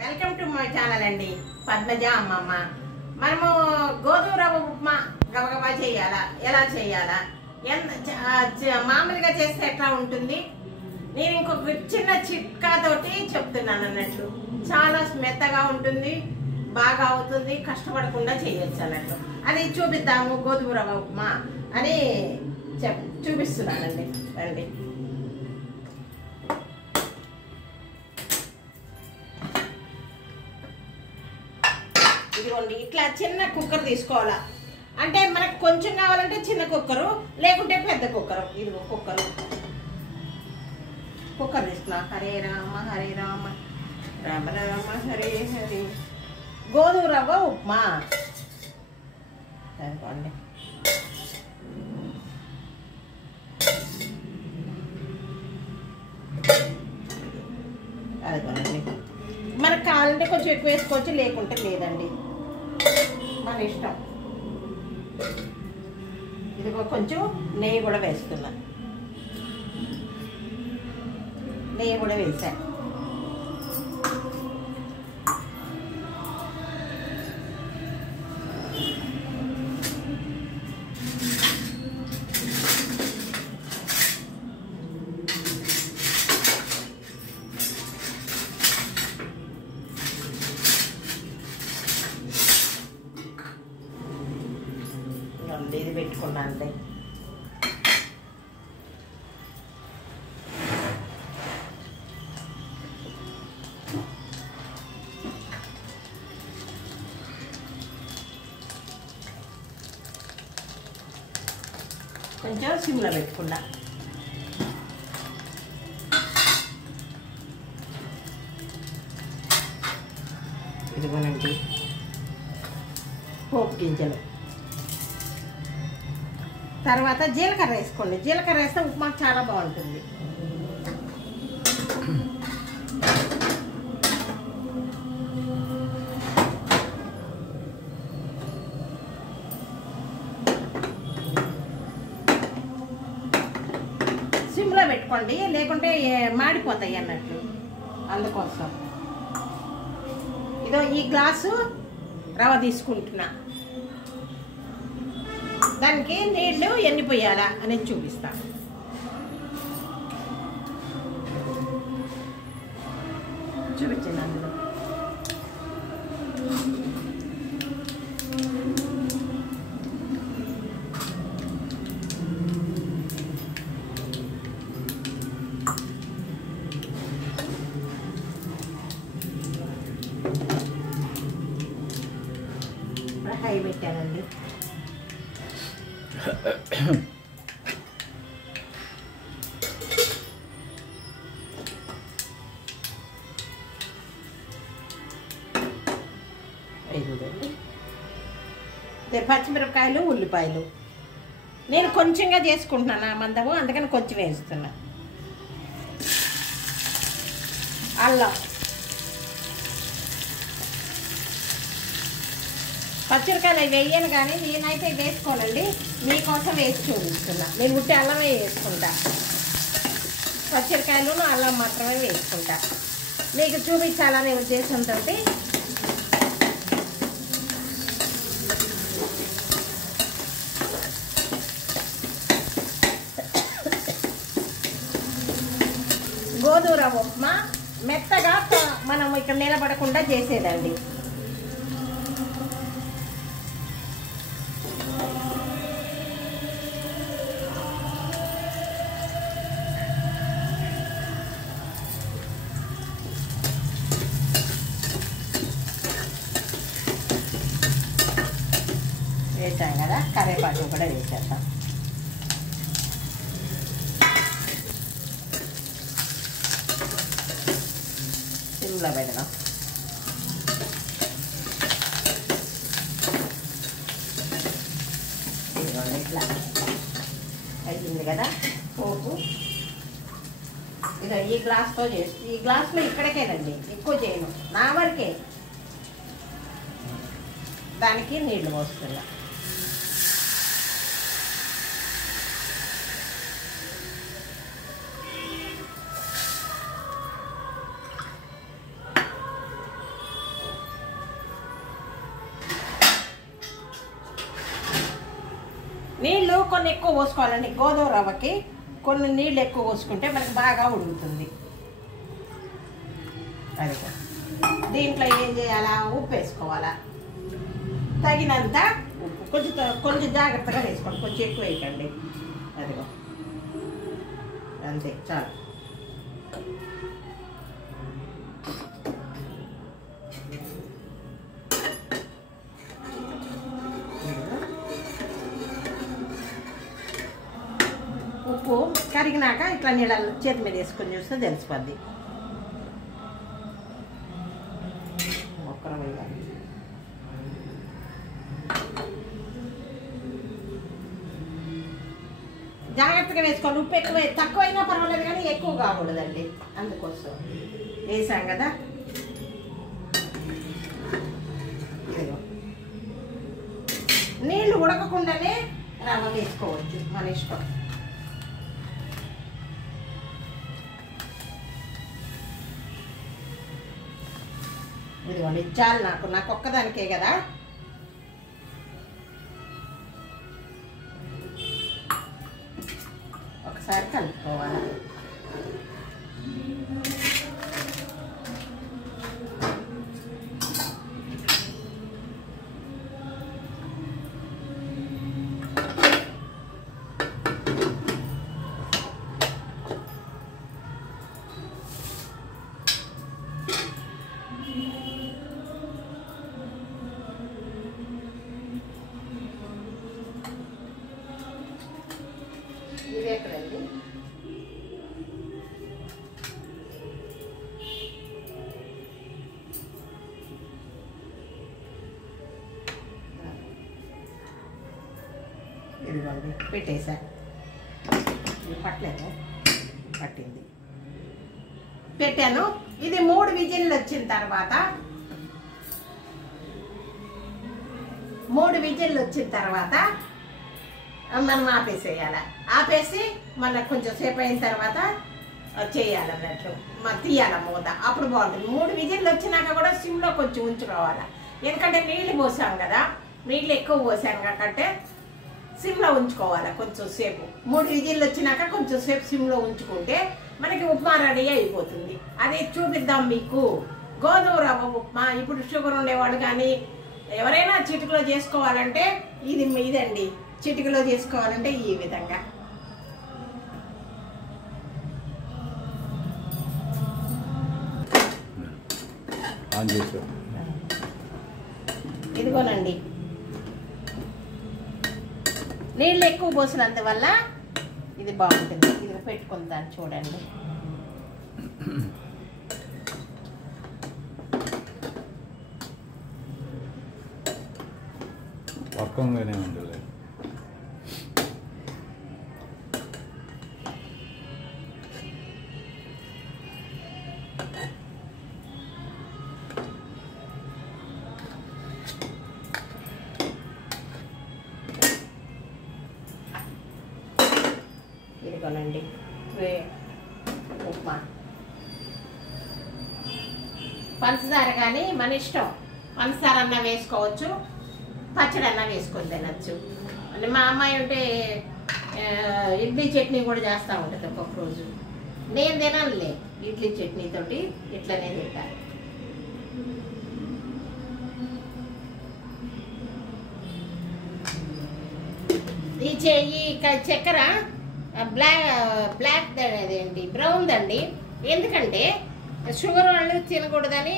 Welcome to my channel అండి. పద్మజ అమ్మమ్మ. మనము గోధుమ రవ్వ ఉప్మా గబగబా చేయాలా, ఎలా చేయాలా, మామూలుగా చేస్తే ఎట్లా ఉంటుంది, నేను ఇంకొక చిన్న చిట్కాతోటి చెప్తున్నాను అన్నట్లు. చాలా మెత్తగా ఉంటుంది, బాగా అవుతుంది, కష్టపడకుండా చేయొచ్చు అన్నట్లు. అది చూపిద్దాము. గోధుమ రవ్వ ఉప్మా అని చూపిస్తున్నానండి. రండి. ఇదిగోండి, ఇట్లా చిన్న కుక్కర్ తీసుకోవాలా. అంటే మనకు కొంచెం కావాలంటే చిన్న కుక్కరు, లేకుంటే పెద్ద కుక్కరు. ఇదిగో కుక్కర్ తీసుకున్నా. హరే రామ హరే రామ రామ రామ హరే హరే. గోధుమ రవ్వ ఉప్మా అనుకోండి. అదిగోనండి, మనకు కావాలంటే కొంచెం ఎక్కువ వేసుకోవచ్చు, లేకుంటే లేదండి, మన ఇష్టం. ఇదిగో కొంచెం నెయ్యి కూడా వేస్తున్నా. నెయ్యి కూడా వేసాను. ఇది పెట్టుకున్నా అంతే. కొంచెం సిమ్లో పెట్టుకున్నా. ఇదిగోనండి పోపు గింజలు. తర్వాత జీలకర్ర వేసుకోండి. జీలకర్ర వేస్తే ఉప్మా చాలా బాగుంటుంది. సిమ్లో పెట్టుకోండి, లేకుంటే మాడిపోతాయి అన్నట్లు. అందుకోసం ఇదో ఈ గ్లాసు రవ్వ తీసుకుంటున్నా. దానికి నీళ్లు ఎన్ని పోయాలా అనేది చూపిస్తా. చూపించండి. అందులో హై పెట్టానండి. పచ్చిమిరపకాయలు, ఉల్లిపాయలు నేను కొంచెంగా చేసుకుంటున్నాను ఆ మందము, అందుకని కొంచెం వేస్తున్నా. అల్లం, పచ్చిమిరకాయలు అవి వేయను, కానీ నేనైతే వేసుకోనండి, మీకోసం వేసి చూపిస్తున్నా. నేను ఉట్టి అల్లమే వేసుకుంటా. పచ్చిమిరకాయలు అల్లం మాత్రమే వేసుకుంటా, మీకు చూపించాలనే ఉద్దేశంతో. గోధుమ రవ్వ ఉప్మా మెత్తగా మనం ఇక్కడ నిలబడకుండా చేసేదండి. వేసాం కదా, కరివేపాకు కూడా వేసేద్దాం. సిమ్లో పెడదాం. ఇట్లా అయింది కదా పోపు. ఇక ఈ గ్లాస్తో చేసి, ఈ గ్లాస్లో ఇక్కడికేనండి, ఎక్కువ చేయను, నా వరకే. దానికి నీళ్లు పోస్తున్నా. కొన్ని ఎక్కువ పోసుకోవాలండి. గోధుమ రవ్వకి కొన్ని నీళ్ళు ఎక్కువ పోసుకుంటే మనకి బాగా ఉడుకుతుంది. అది దీంట్లో ఏం చేయాలా, ఉప్పు వేసుకోవాలా, తగినంత ఉప్పు. కొంచెం జాగ్రత్తగా వేసుకోండి, కొంచెం ఎక్కువ వేయకండి. అదిగో అంతే చాలు. ఉప్పు కరిగినాక ఇట్లా నీళ్ళ చేతి మీద వేసుకొని చూస్తే తెలిసిపోద్ది. మొక్కలు వేయాలి. జాగ్రత్తగా వేసుకోవాలి. ఉప్పు ఎక్కువ తక్కువైనా పర్వాలేదు కానీ ఎక్కువ కాకూడదండి. అందుకోసం వేసాం కదా. నీళ్ళు ఉడకకుండానే రవ్వ వేసుకోవచ్చు, మన ఇష్టం. ఇదిగోండి చాలు, నాకు ఒక్కదానికే కదా. ఒకసారి కలుపుకోవాలి. ఇది ఎక్కడండి? ఇదిగోండి పెట్టేసా. ఇది పట్టలేదు, పట్టింది. పెట్టాను. ఇది 3 విజిల్లు వచ్చిన తర్వాత 3 విజిల్లు వచ్చిన తర్వాత మనం ఆపేసేయాలి. ఆపేసి మళ్ళీ కొంచెం సేపు అయిన తర్వాత చేయాలన్నట్లు తీయాలి మూత. అప్పుడు బాగుంటుంది. 3 విజిల్లు వచ్చినాక కూడా సిమ్లో కొంచెం ఉంచుకోవాలి. ఎందుకంటే నీళ్ళు పోసాం కదా, నీళ్ళు ఎక్కువ పోసాం కాబట్టి సిమ్లో ఉంచుకోవాలి కొంచెం సేపు. 3 విజిల్లు వచ్చినాక కొంచెం సేపు సిమ్లో ఉంచుకుంటే మనకి ఉప్మా రెడీ అయిపోతుంది. అది చూపిద్దాం మీకు. గోధుమ రవ్వ ఉప్మా. ఇప్పుడు షుగర్ ఉండేవాడు కానీ ఎవరైనా చిటికలో చేసుకోవాలంటే ఇదండి. చిటికలో చేసుకోవాలంటే ఈ విధంగా. ఇదిగోనండి, నీళ్ళు ఎక్కువ పోసినందువల్ల ఇది బాగుంటుంది. ఇది పెట్టుకుందాన్ని చూడండి. పక్కంగానే ఉంటుంది. ఇదిగోనండి ఉప్మా. పంచదార కానీ మన ఇష్టం. పంచదార అన్న వేసుకోవచ్చు, పచ్చడి అన్న వేసుకొని తినచ్చు. అంటే మా అమ్మాయి ఉంటే ఇడ్లీ చట్నీ కూడా చేస్తూ ఉంటుంది ఒక్కొక్క రోజు. నేను తినాలే ఇడ్లీ చట్నీతోటి, ఇట్లనే తింటాను. ఈ చక్కెర బ్లాక్ అదేంటి బ్రౌన్ దండి. ఎందుకంటే షుగర్ వాళ్ళు తినకూడదని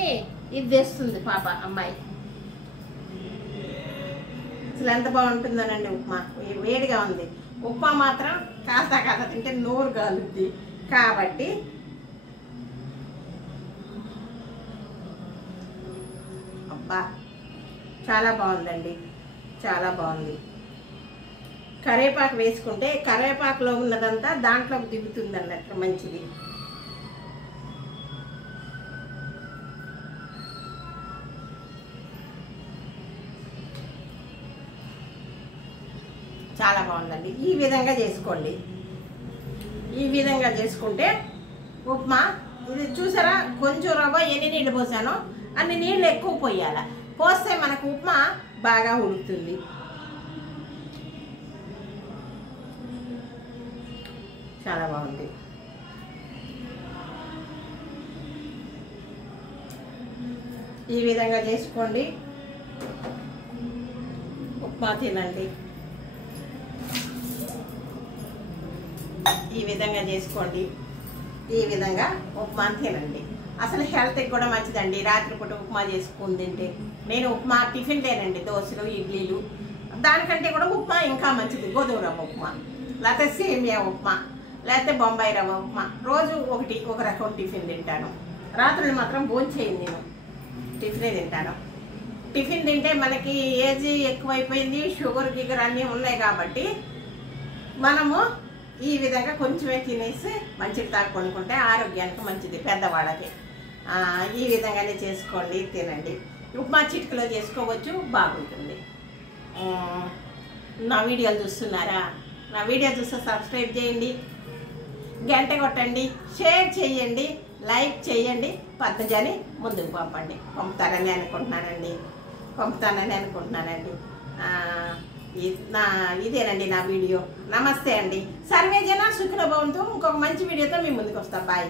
ఇది తెస్తుంది పాప అమ్మాయి. అసలు ఎంత బాగుంటుందోనండి ఉప్మా. వేడిగా ఉంది. ఉప్మా మాత్రం కాస్త తింటే నోరు కాలుద్ది. కాబట్టి అబ్బా చాలా బాగుందండి, చాలా బాగుంది. కరివేపాకు వేసుకుంటే కరివేపాకులో ఉన్నదంతా దాంట్లోకి దిగుతుంది అన్నట్లు మంచిది. చాలా బాగుందండి. ఈ విధంగా చేసుకోండి. ఈ విధంగా చేసుకుంటే ఉప్మా. ఇది చూసారా, కొంచెం రవ్వ ఎన్ని నీళ్ళు పోసానో అన్ని నీళ్ళు ఎక్కువ పోయాలి. పోస్తే మనకు ఉప్మా బాగా ఉడుకుతుంది. చాలా బాగుంది. ఈ విధంగా చేసుకోండి, ఉప్మా తినండి. ఈ విధంగా చేసుకోండి, ఈ విధంగా ఉప్మా తినండి. అసలు హెల్త్కి కూడా మంచిదండి. రాత్రిపూట ఉప్మా చేసుకుని తింటే, నేను ఉప్మా టిఫిన్ లేనండి, దోశలు ఇడ్లీలు, దానికంటే కూడా ఉప్మా ఇంకా మంచిది. గోధుమ రవ్వ ఉప్మా, లేకపోతే సేమియా ఉప్మా, లేకపోతే బొంబాయి రవ్వ ఉప్మా. రోజు ఒక రకం టిఫిన్ తింటాను. రాత్రులు మాత్రం భోజనం చేయను, నేను టిఫినే తింటాను. టిఫిన్ తింటే మనకి ఏజ్ ఎక్కువైపోయింది, షుగర్ గిగర్ అన్నీ ఉన్నాయి కాబట్టి మనము ఈ విధంగా కొంచెమే తినేసి మంచిది తాగుకుంటే ఆరోగ్యానికి మంచిది. పెద్దవాళ్ళకి ఈ విధంగానే చేసుకోండి, తినండి. ఉప్మా చిటికలో చేసుకోవచ్చు, బాగుంటుంది. నా వీడియోలు చూస్తున్నారా? నా వీడియో చూస్తే సబ్స్క్రైబ్ చేయండి, గంట కొట్టండి, షేర్ చేయండి, లైక్ చేయండి. పద్మజని ముందుకు పంపుతానని అనుకుంటున్నానండి. ఇదేనండి నా వీడియో. నమస్తే అండి. సర్వే జన సుఖినో భవంతు. ఇంకొక మంచి వీడియోతో మీ ముందుకు వస్తాం. బాయ్.